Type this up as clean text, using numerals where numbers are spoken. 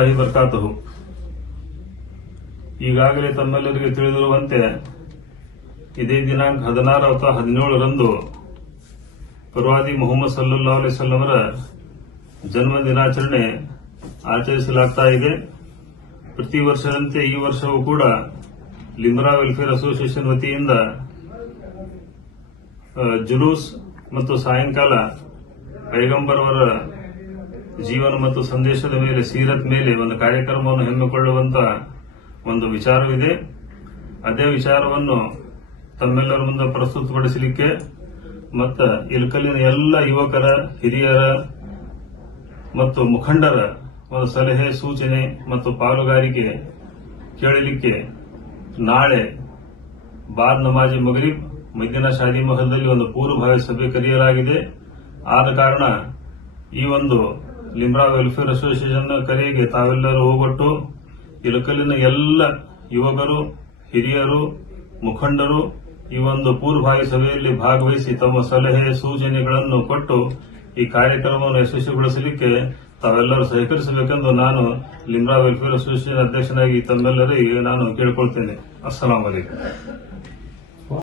ವರಹಮತುಲ್ಲಾಹಿ ಬರ್ಕಾತುಹು. ಈಗಾಗಲೇ ತಮ್ಮೆಲ್ಲರಿಗೆ ತಿಳಿದಿರುವಂತೆ ಇದೇ ದಿನಾಂಕ 16 ಅಥವಾ 17ರಂದು ಪ್ರವಾದಿ ಮುಹಮ್ಮದ್ ಸಲ್ಲಲ್ಲಾಹು ಅಲೈಹಿ ವಸಲ್ಲಮರ ಜನ್ಮ ದಿನಾಚರಣೆ ಆಚರಿಸಲಾಗ್ತಾ ಇದೆ. ಪ್ರತಿ ವರ್ಷದಂತೆ ಈ ವರ್ಷವೂ ಕೂಡ ಲಿಮ್ರಾ ವೆಲ್ಫೇರ್ ಅಸೋಸಿಯೇಷನ್ ವತಿಯಿಂದ ಜುಲೂಸ್ ಮತ್ತು ಸಾಯಂಕಾಲ ಪೈಗಂಬರ್ ಅವರ ಜೀವನ ಮತ್ತು ಸಂದೇಶದ ಮೇಲೆ, ಸೀರತ್ ಮೇಲೆ ಒಂದು ಕಾರ್ಯಕ್ರಮವನ್ನು ಹಮ್ಮಿಕೊಳ್ಳುವಂತ ಒಂದು ವಿಚಾರವಿದೆ. ಅದೇ ವಿಚಾರವನ್ನು ತಮ್ಮೆಲ್ಲರ ಮುಂದೆ ಪ್ರಸ್ತುತಪಡಿಸಲಿಕ್ಕೆ ಮತ್ತು ಇಲ್ಕಲ್ಲಿನ ಎಲ್ಲ ಯುವಕರ, ಹಿರಿಯರ ಮತ್ತು ಮುಖಂಡರ ಒಂದು ಸಲಹೆ, ಸೂಚನೆ ಮತ್ತು ಪಾಲುಗಾರಿಕೆ ಕೇಳಲಿಕ್ಕೆ ನಾಳೆ ಬಾದ್ ನಮಾಜಿ ಮಗರಿಬ್ ಮದೀನಾ ಶಾದಿ ಮಹಲ್ದಲ್ಲಿ ಒಂದು ಪೂರ್ವಭಾವಿ ಸಭೆ ಕರೆಯಲಾಗಿದೆ. ಆದ ಕಾರಣ ಈ ಒಂದು ಲಿಮ್ರಾ ವೆಲ್ಫೇರ್ ಅಸೋಸಿಯೇಷನ್ ಕರೆಗೆ ತಾವೆಲ್ಲರೂ ಹೋಗೊಟ್ಟು ಇಲಕಲ್ಲಿನ ಎಲ್ಲ ಯುವಕರು, ಹಿರಿಯರು, ಮುಖಂಡರು ಈ ಒಂದು ಪೂರ್ವಭಾವಿ ಸಭೆಯಲ್ಲಿ ಭಾಗವಹಿಸಿ ತಮ್ಮ ಸಲಹೆ, ಸೂಚನೆಗಳನ್ನು ಕೊಟ್ಟು ಈ ಕಾರ್ಯಕ್ರಮವನ್ನು ಯಶಸ್ವಿಗೊಳಿಸಲಿಕ್ಕೆ ತಾವೆಲ್ಲರೂ ಸಹಕರಿಸಬೇಕೆಂದು ನಾನು ಲಿಮ್ರಾ ವೆಲ್ಫೇರ್ ಅಸೋಸಿಯೇಷನ್ ಅಧ್ಯಕ್ಷನಾಗಿ ತಮ್ಮೆಲ್ಲರಿಗೆ ನಾನು ಕೇಳಿಕೊಳ್ತೇನೆ. ಅಸ್ಸಲಾಂ ಅಲೈಕುಂ.